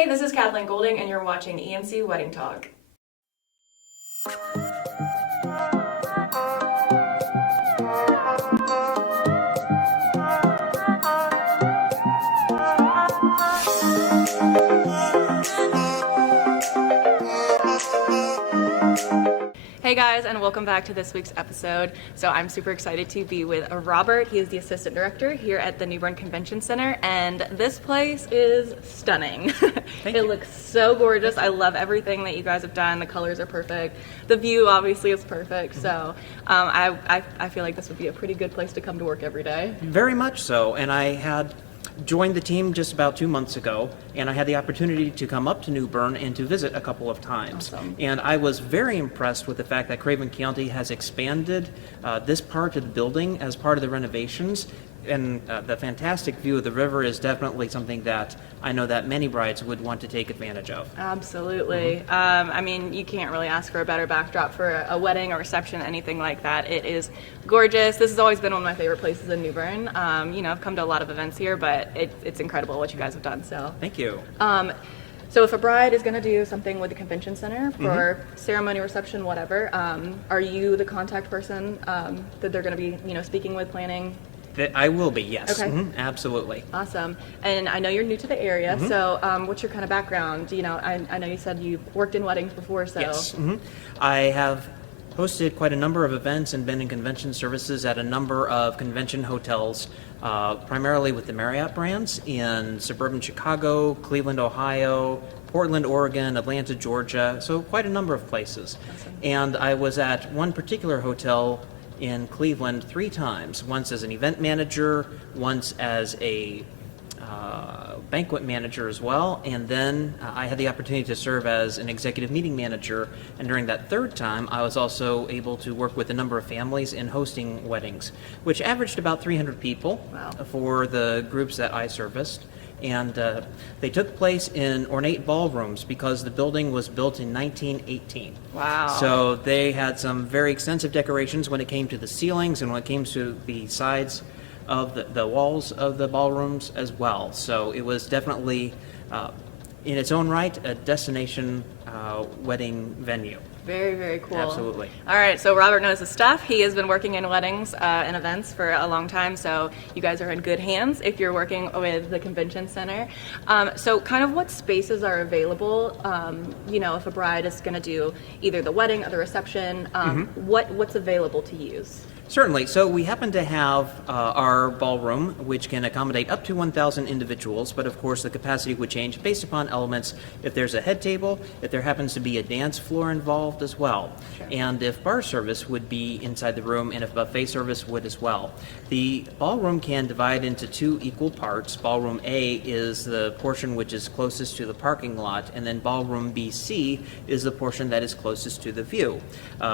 Hey, this is Kathleen Golding, and you're watching ENC Wedding Talk. Hey guys, and welcome back to this week's episode. So I'm super excited to be with Robert. He is the assistant director here at the Bern Convention Center, and this place is stunning. It looks so gorgeous. I love everything that you guys have done. The colors are perfect. The view obviously is perfect. So I feel like this would be a pretty good place to come to work every day. Very much so, and I had joined the team just about 2 months ago, and I had the opportunity to come up to New Bern and to visit a couple of times. Awesome. And I was very impressed with the fact that Craven County has expanded this part of the building as part of the renovations. And the fantastic view of the river is definitely something that I know that many brides would want to take advantage of. Absolutely. I mean, you can't really ask for a better backdrop for a wedding or reception, anything like that. It is gorgeous. This has always been one of my favorite places in New Bern. I've come to a lot of events here, but it's incredible what you guys have done. So thank you. So if a bride is going to do something with the convention center for ceremony, reception, whatever, are you the contact person that they're going to be, speaking with, planning? I will be, yes. Okay. Absolutely. Awesome. And I know you're new to the area, so what's your kind of background? I know you said you've worked in weddings before, so. Yes. I have hosted quite a number of events and been in convention services at a number of convention hotels, primarily with the Marriott brands in suburban Chicago, Cleveland, Ohio, Portland, Oregon, Atlanta, Georgia, so quite a number of places. Awesome. And I was at one particular hotel in Cleveland 3 times, once as an event manager, once as a banquet manager as well, and then I had the opportunity to serve as an executive meeting manager, and during that 3rd time I was also able to work with a number of families in hosting weddings, which averaged about 300 people. Wow. For the groups that I serviced. And they took place in ornate ballrooms because the building was built in 1918. Wow. So they had some very extensive decorations when it came to the ceilings and when it came to the sides of the walls of the ballrooms as well. So it was definitely, in its own right, a destination wedding venue. Very, very cool. Absolutely. All right, so Robert knows his stuff. He has been working in weddings and events for a long time, so you guys are in good hands if you're working with the convention center. So kind of what spaces are available, if a bride is going to do either the wedding or the reception, what's available to use? Certainly. So we happen to have our ballroom, which can accommodate up to 1,000 individuals, but of course the capacity would change based upon elements. If there's a head table, if there happens to be a dance floor involved as well, Sure. and if bar service would be inside the room, and if buffet service would as well. The ballroom can divide into 2 equal parts. Ballroom A is the portion which is closest to the parking lot, and then ballroom BC is the portion that is closest to the view,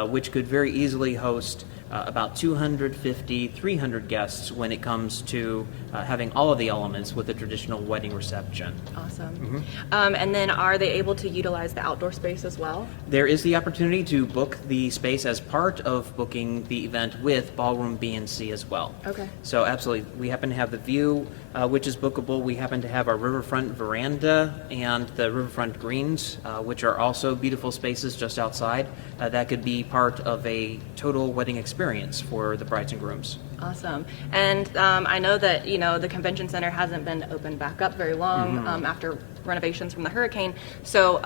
which could very easily host about 250, 300 guests when it comes to having all of the elements with a traditional wedding reception. Awesome. And then are they able to utilize the outdoor space as well? There is the opportunity to book the space as part of booking the event with Ballroom B and C as well. Okay. So absolutely, we happen to have the view, which is bookable. We happen to have our riverfront veranda and the riverfront greens, which are also beautiful spaces just outside. That could be part of a total wedding experience for the brides and grooms. Awesome. And I know that, the convention center hasn't been opened back up very long after renovations from the hurricane. So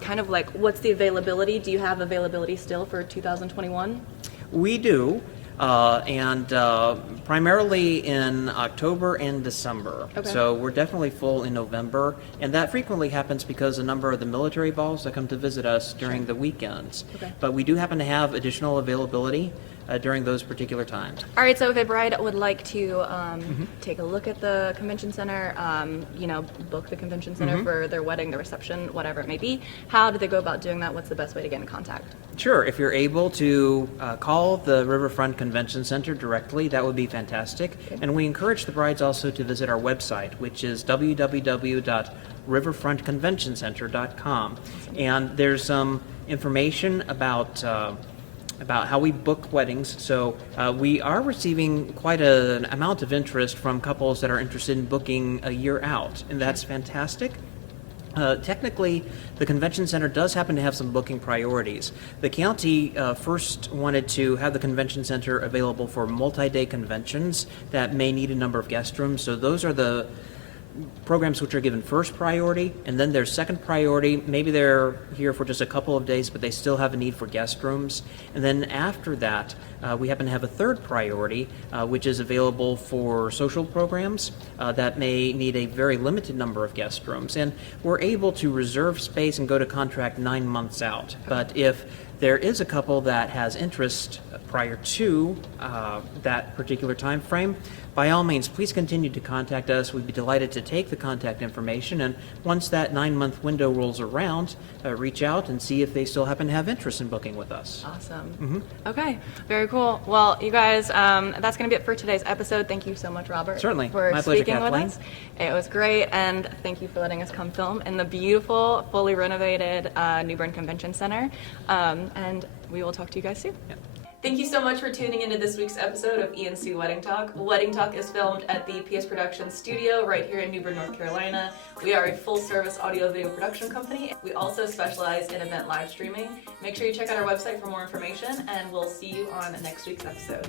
kind of like, what's the availability? Do you have availability still for 2021? We do. And primarily in October and December. Okay. So we're definitely full in November, and that frequently happens because a number of the military balls that come to visit us during the weekends. Okay. But we do happen to have additional availability during those particular times. All right, so if a bride would like to take a look at the convention center, book the convention center for their wedding, their reception, whatever it may be, how do they go about doing that? What's the best way to get in contact? Sure, if you're able to call the Riverfront Convention Center directly, that would be fantastic. Okay. And we encourage the brides also to visit our website, which is www.riverfrontconventioncenter.com. And there's some information about how we book weddings. So we are receiving quite an amount of interest from couples that are interested in booking a year out, and that's fantastic. Technically, the convention center does happen to have some booking priorities. The county first wanted to have the convention center available for multi-day conventions that may need a number of guest rooms. So those are the programs which are given first priority, and then their second priority, maybe they're here for just a couple of days, but they still have a need for guest rooms. And then after that, we happen to have a third priority, which is available for social programs that may need a very limited number of guest rooms. And we're able to reserve space and go to contract 9 months out. But if there is a couple that has interest prior to that particular time frame, by all means, please continue to contact us. We'd be delighted to take the contact information, and once that 9-month window rolls around, reach out and see if they still happen to have interest in booking with us. Awesome. Okay, very cool. Well, you guys, that's going to be it for today's episode. Thank you so much, Robert. Certainly. For My pleasure, speaking with Kathleen. us. It was great, and thank you for letting us come film in the beautiful, fully renovated New Bern Convention Center. And we will talk to you guys soon. Yeah. Thank you so much for tuning into this week's episode of ENC Wedding Talk. Wedding Talk is filmed at the PS Productions studio right here in New Bern, North Carolina. We are a full-service audio-video production company. We also specialize in event live streaming. Make sure you check out our website for more information, and we'll see you on next week's episode.